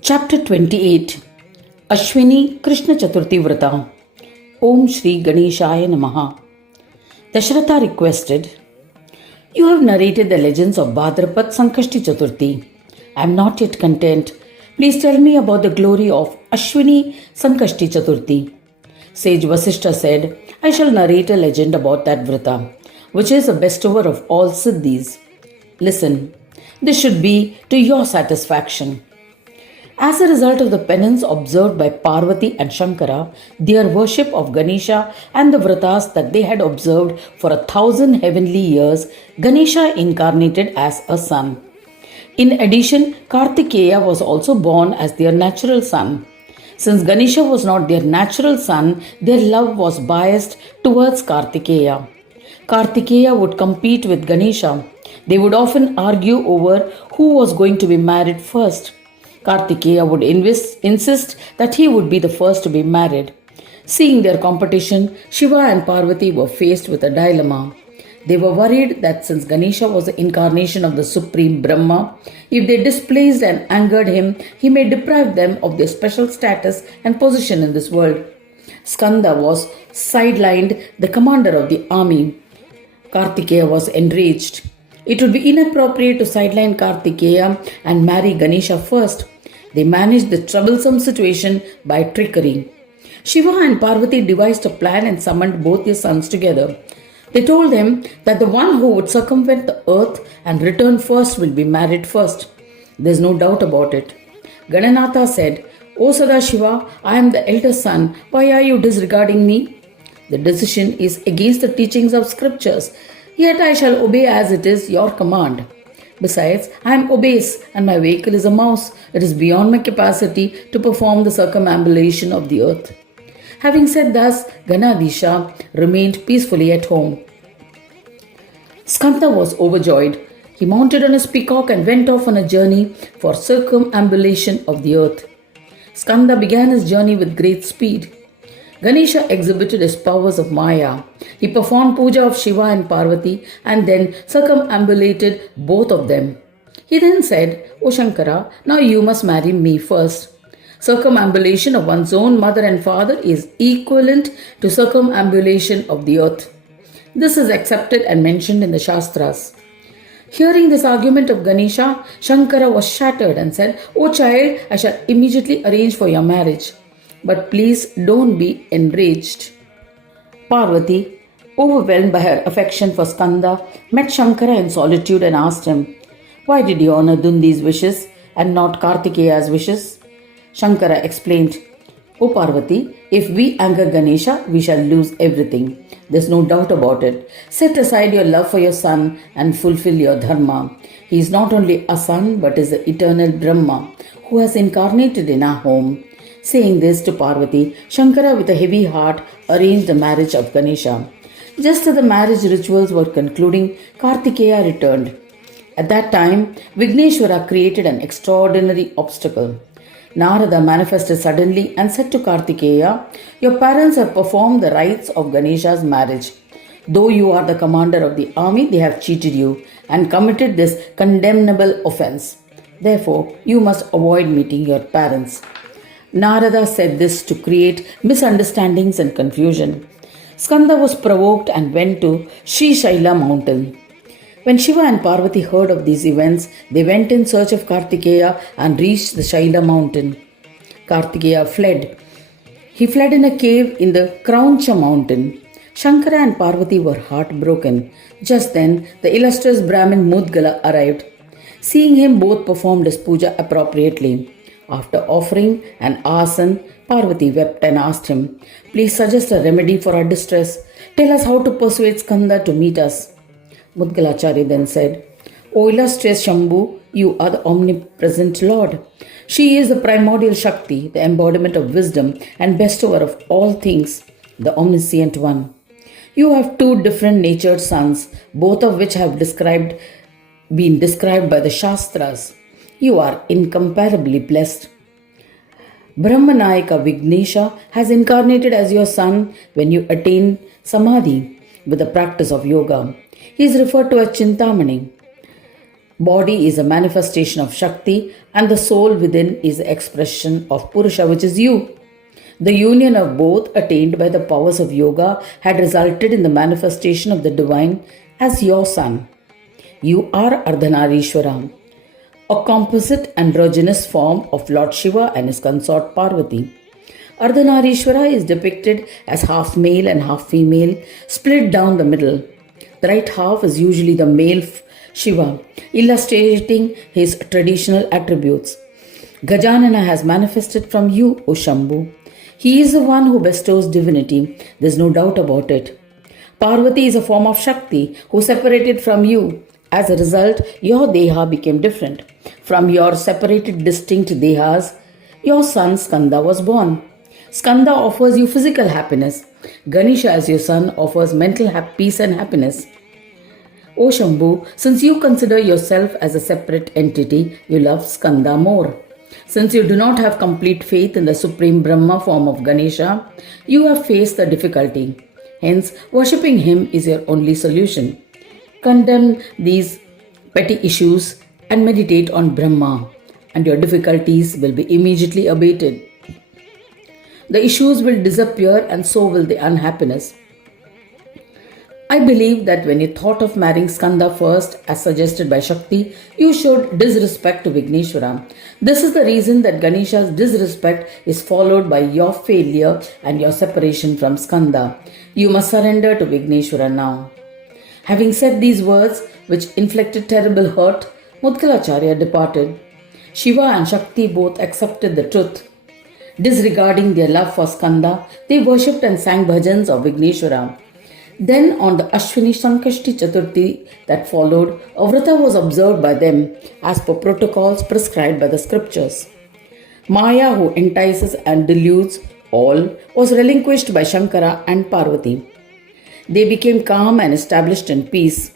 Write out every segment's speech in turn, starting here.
Chapter 28 Ashwini Krishna Chaturthi Vrat. Om Shri Ganeshaya Namaha. Dashratha requested, "You have narrated the legends of Bhadrapad Sankashti Chaturthi. I am not yet content. Please tell me about the glory of Ashwini Sankashti Chaturthi." Sage Vasishta said, "I shall narrate a legend about that vrata, which is a bestower of all siddhis. Listen, this should be to your satisfaction. As a result of the penance observed by Parvati and Shankara, their worship of Ganesha and the vratas that they had observed for 1,000 heavenly years, Ganesha incarnated as a son. In addition, Kartikeya was also born as their natural son. Since Ganesha was not their natural son, their love was biased towards Kartikeya. Kartikeya would compete with Ganesha. They would often argue over who was going to be married first. Kartikeya would insist that he would be the first to be married. Seeing their competition, Shiva and Parvati were faced with a dilemma. They were worried that since Ganesha was the incarnation of the Supreme Brahma, if they displeased and angered him, he may deprive them of their special status and position in this world. Skanda was sidelined, the commander of the army. Kartikeya was enraged. It would be inappropriate to sideline Kartikeya and marry Ganesha first. They managed the troublesome situation by trickery. Shiva and Parvati devised a plan and summoned both their sons together. They told them that the one who would circumvent the earth and return first will be married first. There's no doubt about it. Gananatha said, "O Sadashiva, I am the eldest son. Why are you disregarding me? The decision is against the teachings of scriptures. Yet I shall obey as it is your command. Besides, I am obese and my vehicle is a mouse. It is beyond my capacity to perform the circumambulation of the earth." Having said thus, Ganadisha remained peacefully at home. Skanda was overjoyed. He mounted on his peacock and went off on a journey for circumambulation of the earth. Skanda began his journey with great speed. Ganesha exhibited his powers of Maya. He performed puja of Shiva and Parvati and then circumambulated both of them. He then said, "O Shankara, now you must marry me first." Circumambulation of one's own mother and father is equivalent to circumambulation of the earth. This is accepted and mentioned in the Shastras. Hearing this argument of Ganesha, Shankara was shattered and said, "O child, I shall immediately arrange for your marriage. But please don't be enraged." Parvati, overwhelmed by her affection for Skanda, met Shankara in solitude and asked him, "Why did you honor Dundi's wishes and not Kartikeya's wishes?" Shankara explained, "O Parvati, if we anger Ganesha, we shall lose everything. There's no doubt about it. Set aside your love for your son and fulfill your dharma. He is not only a son but is the eternal Brahma who has incarnated in our home." Saying this to Parvati, Shankara with a heavy heart arranged the marriage of Ganesha. Just as the marriage rituals were concluding, Kartikeya returned. At that time, Vigneshwara created an extraordinary obstacle. Narada manifested suddenly and said to Kartikeya, "Your parents have performed the rites of Ganesha's marriage. Though you are the commander of the army, they have cheated you and committed this condemnable offense. Therefore, you must avoid meeting your parents." Narada said this to create misunderstandings and confusion. Skanda was provoked and went to Sri Shaila mountain. When Shiva and Parvati heard of these events, they went in search of Kartikeya and reached the Shaila mountain. Kartikeya fled. He fled in a cave in the Krauncha mountain. Shankara and Parvati were heartbroken. Just then, the illustrious Brahmin Mudgala arrived. Seeing him, both performed his puja appropriately. After offering an asan, Parvati wept and asked him, "Please suggest a remedy for our distress. Tell us how to persuade Skanda to meet us." Mudgalacharya then said, "O illustrious Shambhu, you are the omnipresent Lord. She is the primordial Shakti, the embodiment of wisdom and bestower of all things, the omniscient one. You have two different natured sons, both of which have been described by the Shastras. You are incomparably blessed. Brahmanayaka Vignesha has incarnated as your son when you attain Samadhi with the practice of yoga. He is referred to as Chintamani. Body is a manifestation of Shakti and the soul within is the expression of Purusha, which is you. The union of both attained by the powers of yoga had resulted in the manifestation of the divine as your son. You are Ardhanarishwara, a composite androgynous form of Lord Shiva and his consort Parvati. Ardhanarishwara is depicted as half male and half female, split down the middle. The right half is usually the male Shiva, illustrating his traditional attributes. Gajanana has manifested from you, O Shambhu. He is the one who bestows divinity, there's no doubt about it. Parvati is a form of Shakti who separated from you. As a result, your Deha became different. From your separated distinct Dehas, your son Skanda was born. Skanda offers you physical happiness. Ganesha as your son offers mental peace and happiness. O Shambhu, since you consider yourself as a separate entity, you love Skanda more. Since you do not have complete faith in the Supreme Brahma form of Ganesha, you have faced the difficulty. Hence, worshipping him is your only solution. Condemn these petty issues and meditate on Brahma, and your difficulties will be immediately abated. The issues will disappear and so will the unhappiness. I believe that when you thought of marrying Skanda first, as suggested by Shakti, you showed disrespect to Vigneshwara. This is the reason that Ganesha's disrespect is followed by your failure and your separation from Skanda. You must surrender to Vigneshwara now. Having said these words, which inflicted terrible hurt, Mudgalacharya departed. Shiva and Shakti both accepted the truth. Disregarding their love for Skanda, they worshipped and sang bhajans of Vigneshwara. Then on the Ashwini Chaturthi that followed, a vrata was observed by them as per protocols prescribed by the scriptures. Maya, who entices and deludes all, was relinquished by Shankara and Parvati. They became calm and established in peace.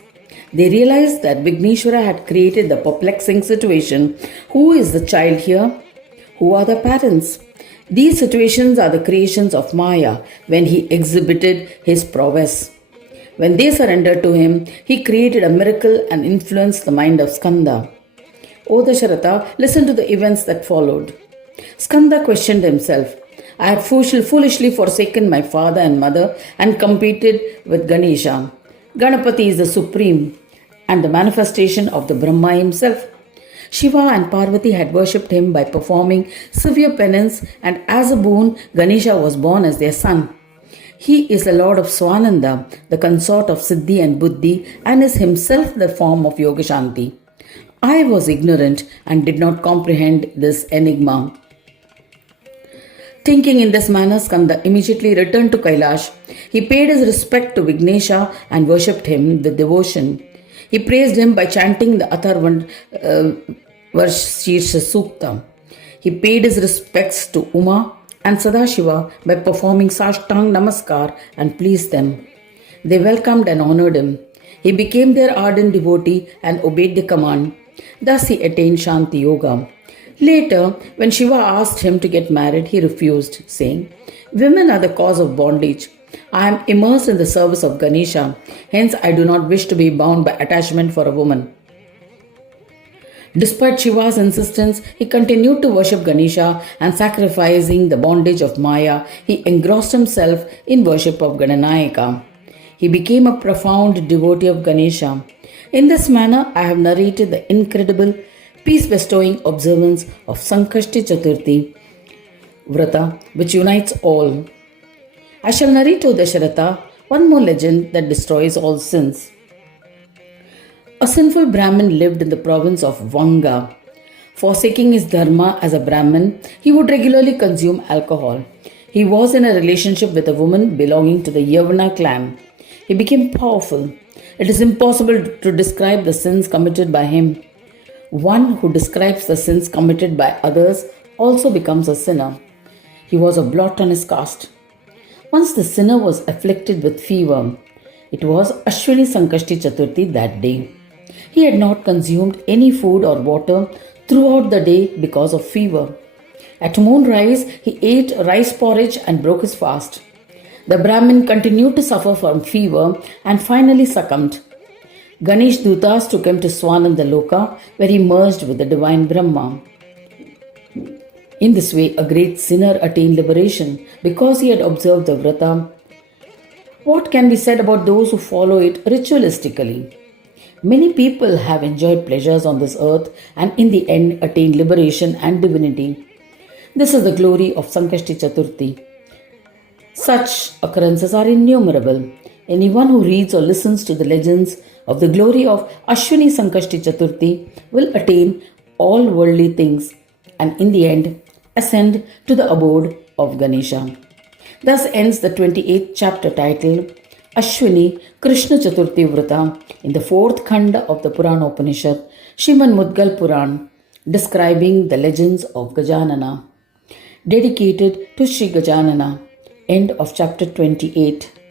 They realized that Vigneshwara had created the perplexing situation. Who is the child here? Who are the parents? These situations are the creations of Maya when he exhibited his prowess. When they surrendered to him, he created a miracle and influenced the mind of Skanda. O Dasharatha, listen to the events that followed. Skanda questioned himself. I had foolishly forsaken my father and mother and competed with Ganesha. Ganapati is the supreme and the manifestation of the Brahma himself. Shiva and Parvati had worshipped him by performing severe penance, and as a boon, Ganesha was born as their son. He is the Lord of Swananda, the consort of Siddhi and Buddhi, and is himself the form of Yogashanti. I was ignorant and did not comprehend this enigma. Thinking in this manner, Skanda immediately returned to Kailash. He paid his respect to Vignesha and worshipped him with devotion. He praised him by chanting the Atharvan Varshirsha Sukta. He paid his respects to Uma and Sadashiva by performing Sashtang Namaskar and pleased them. They welcomed and honored him. He became their ardent devotee and obeyed the command. Thus he attained Shanti Yoga. Later, when Shiva asked him to get married, he refused, saying, "Women are the cause of bondage. I am immersed in the service of Ganesha, hence I do not wish to be bound by attachment for a woman." Despite Shiva's insistence, he continued to worship Ganesha and sacrificing the bondage of Maya, he engrossed himself in worship of Gananayaka. He became a profound devotee of Ganesha. In this manner, I have narrated the incredible peace-bestowing observance of Sankashti Chaturthi Vrata, which unites all. I shall narrate to Dasharatha one more legend that destroys all sins. A sinful Brahmin lived in the province of Vanga. Forsaking his dharma as a Brahmin, he would regularly consume alcohol. He was in a relationship with a woman belonging to the Yavana clan. He became powerful. It is impossible to describe the sins committed by him. One who describes the sins committed by others also becomes a sinner. He was a blot on his caste. Once the sinner was afflicted with fever. It was Ashwini Sankashti Chaturthi that day. He had not consumed any food or water throughout the day because of fever. At moonrise, he ate rice porridge and broke his fast. The Brahmin continued to suffer from fever and finally succumbed. Ganesh Dutas took him to Swananda Loka, where he merged with the divine Brahma. In this way, a great sinner attained liberation because he had observed the vrata. What can be said about those who follow it ritualistically? Many people have enjoyed pleasures on this earth and in the end attained liberation and divinity. This is the glory of Sankashti Chaturthi. Such occurrences are innumerable. Anyone who reads or listens to the legends of the glory of Ashwini Sankashti Chaturthi will attain all worldly things and in the end ascend to the abode of Ganesha. Thus ends the 28th chapter titled Ashwini Krishna Chaturthi Vrat in the 4th Khanda of the Purana Upanishad, Shrimad Mudgal Puran, describing the legends of Gajanana. Dedicated to Sri Gajanana. End of chapter 28.